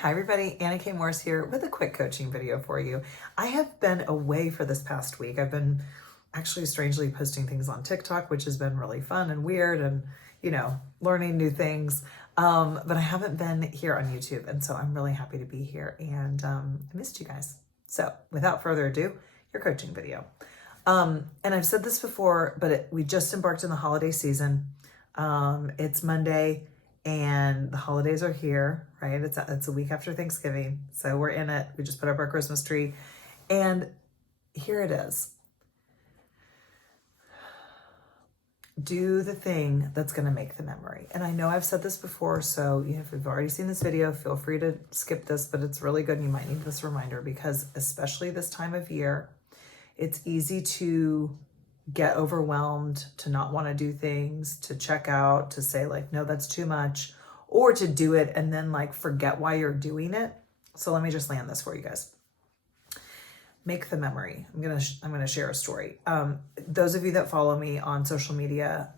Hi everybody, Anna K. Morris here with a quick coaching video for you. I have been away for this past week. I've been actually strangely posting things on TikTok, which has been really fun and weird and, learning new things. But I haven't been here on YouTube. And so I'm really happy to be here and I missed you guys. So without further ado, your coaching video. And I've said this before, but we just embarked on the holiday season. It's Monday. And the holidays are here, right? It's a week after Thanksgiving. So we're in it. We just put up our Christmas tree. And here it is. Do the thing that's going to make the memory. And I know I've said this before, so if you've already seen this video, feel free to skip this, but it's really good. And you might need this reminder because especially this time of year, it's easy to get overwhelmed, to not want to do things, to check out, to say like, no, that's too much, or to do it and then like forget why you're doing it. So let me just land this for you guys. Make the memory. I'm gonna share a story. Those of you that follow me on social media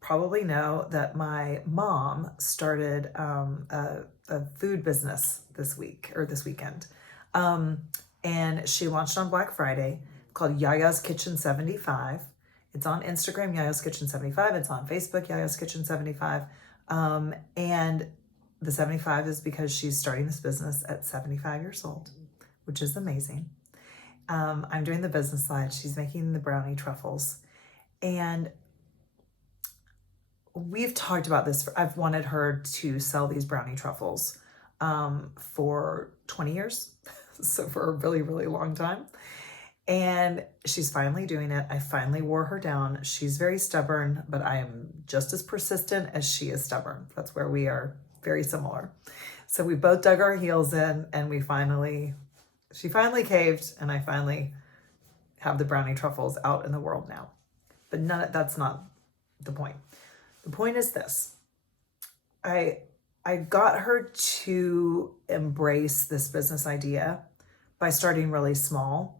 probably know that my mom started a food business this weekend. And she launched on Black Friday, called Yaya's Kitchen 75. It's on Instagram, Yaya's Kitchen 75. It's on Facebook, Yaya's Kitchen 75. And the 75 is because she's starting this business at 75 years old, which is amazing. I'm doing the business side. She's making the brownie truffles. And we've talked about this. I've wanted her to sell these brownie truffles for 20 years. So for a really, really long time. And she's finally doing it. I finally wore her down. She's very stubborn, but I am just as persistent as she is stubborn. That's where we are very similar. So we both dug our heels in and she finally caved and I finally have the brownie truffles out in the world now. But that's not the point. The point is this. I got her to embrace this business idea by starting really small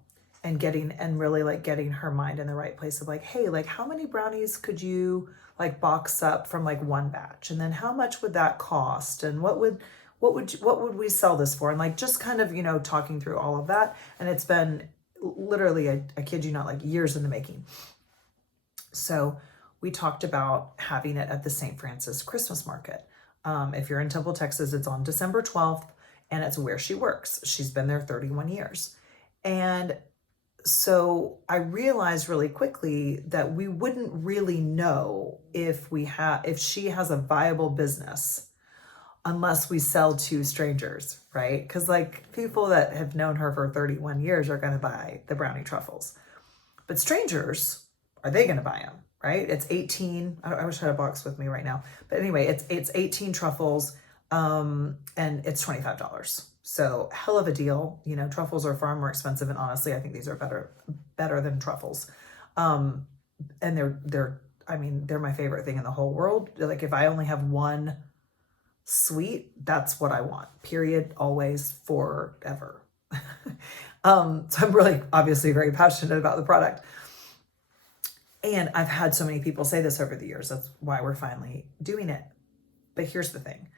and getting her mind in the right place of like, hey, like how many brownies could you like box up from like one batch? And then how much would that cost? And what would we sell this for? And like, just kind of, talking through all of that. And it's been literally, I kid you not, like years in the making. So we talked about having it at the St. Francis Christmas market. If you're in Temple, Texas, it's on December 12th and it's where she works. She's been there 31 years. And so I realized really quickly that we wouldn't really know if she has a viable business unless we sell to strangers, right? Because like people that have known her for 31 years are going to buy the brownie truffles. But strangers, are they going to buy them, right? It's 18. I wish I had a box with me right now. But anyway, it's 18 truffles and it's $25. So hell of a deal. Truffles are far more expensive. And honestly, I think these are better than truffles. And they're my favorite thing in the whole world. Like if I only have one sweet, that's what I want, period, always, forever. So I'm really obviously very passionate about the product. And I've had so many people say this over the years. That's why we're finally doing it. But here's the thing.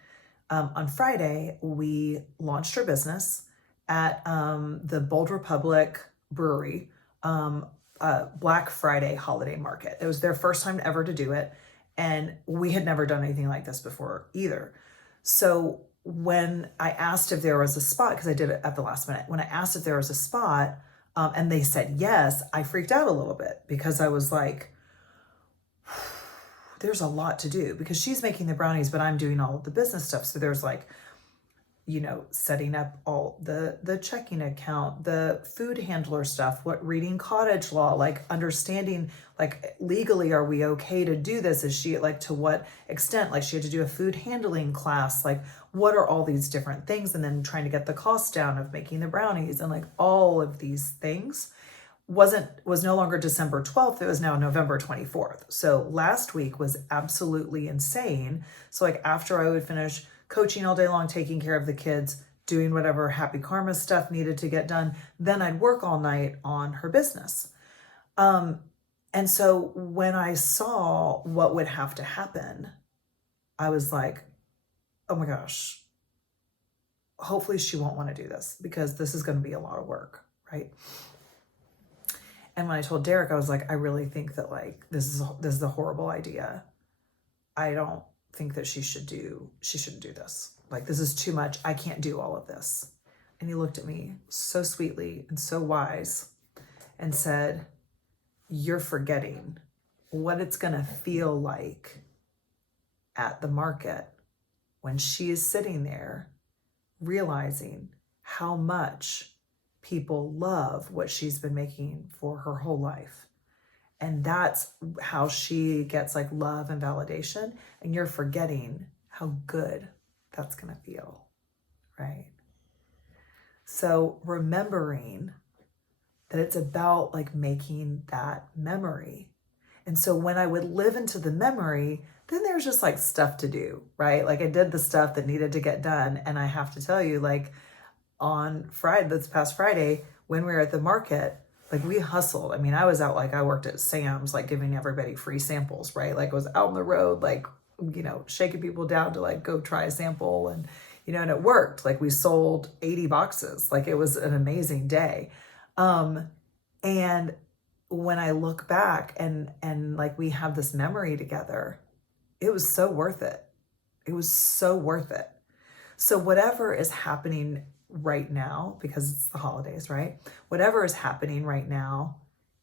On Friday, we launched her business at the Bold Republic Brewery Black Friday holiday market. It was their first time ever to do it. And we had never done anything like this before either. So when I asked if there was a spot, because I did it at the last minute, when I asked if there was a spot and they said yes, I freaked out a little bit because I was like, there's a lot to do because she's making the brownies, but I'm doing all of the business stuff. So there's like, setting up all the checking account, the food handler stuff, reading cottage law, like understanding, like legally, are we okay to do this? Is she like, to what extent? Like she had to do a food handling class. Like what are all these different things? And then trying to get the cost down of making the brownies and like all of these things was no longer December 12th. It was now November 24th. So last week was absolutely insane. So like after I would finish coaching all day long, taking care of the kids, doing whatever happy karma stuff needed to get done, then I'd work all night on her business. And so when I saw what would have to happen, I was like, oh my gosh, hopefully she won't want to do this because this is going to be a lot of work, right? And when I told Derek, I was like, I really think that like this is a horrible idea. I don't think that she shouldn't do this. Like, this is too much. I can't do all of this. And he looked at me so sweetly and so wise and said, you're forgetting what it's going to feel like at the market when she is sitting there realizing how much people love what she's been making for her whole life. And that's how she gets like love and validation. And you're forgetting how good that's going to feel, right? So remembering that it's about like making that memory. And so when I would live into the memory, then there's just like stuff to do, right? Like I did the stuff that needed to get done. And I have to tell you, like on Friday, this past Friday, when we were at the market, like we hustled. I mean, I was out, like I worked at Sam's, like giving everybody free samples, right? Like I was out on the road, like, you know, shaking people down to like go try a sample, and, you know, and it worked. Like we sold 80 boxes. Like it was an amazing day. And when I look back and like we have this memory together, it was so worth it. It was so worth it. So whatever is happening right now, because it's the holidays, right? Whatever is happening right now,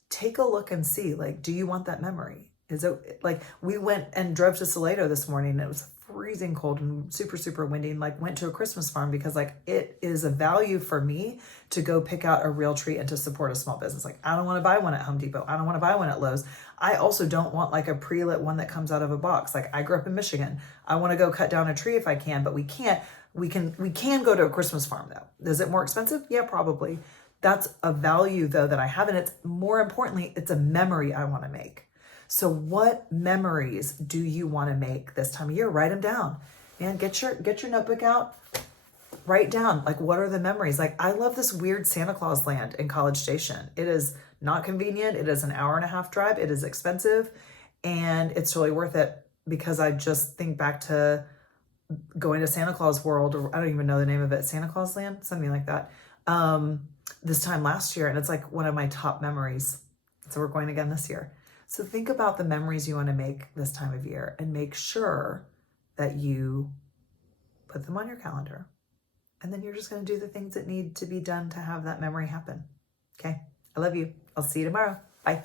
take a look and see, like, do you want that memory? Is it like we went and drove to Salado this morning and it was freezing cold and super, super windy, and like went to a Christmas farm because like it is a value for me to go pick out a real tree and to support a small business. Like I don't want to buy one at Home Depot. I don't want to buy one at Lowe's. I also don't want like a pre-lit one that comes out of a box. Like I grew up in Michigan. I want to go cut down a tree if I can, but we can't. We can go to a Christmas farm though. Is it more expensive? Yeah, probably. That's a value though that I have. And it's more importantly, it's a memory I want to make. So what memories do you want to make this time of year? Write them down. Man, get your notebook out. Write down, like, what are the memories? Like, I love this weird Santa Claus land in College Station. It is not convenient. It is an 1.5-hour drive. It is expensive, and it's really worth it because I just think back to going to Santa Claus World, or I don't even know the name of it, Santa Claus Land, something like that, this time last year. And it's like one of my top memories. So we're going again this year. So think about the memories you want to make this time of year and make sure that you put them on your calendar. And then you're just going to do the things that need to be done to have that memory happen. Okay. I love you. I'll see you tomorrow. Bye.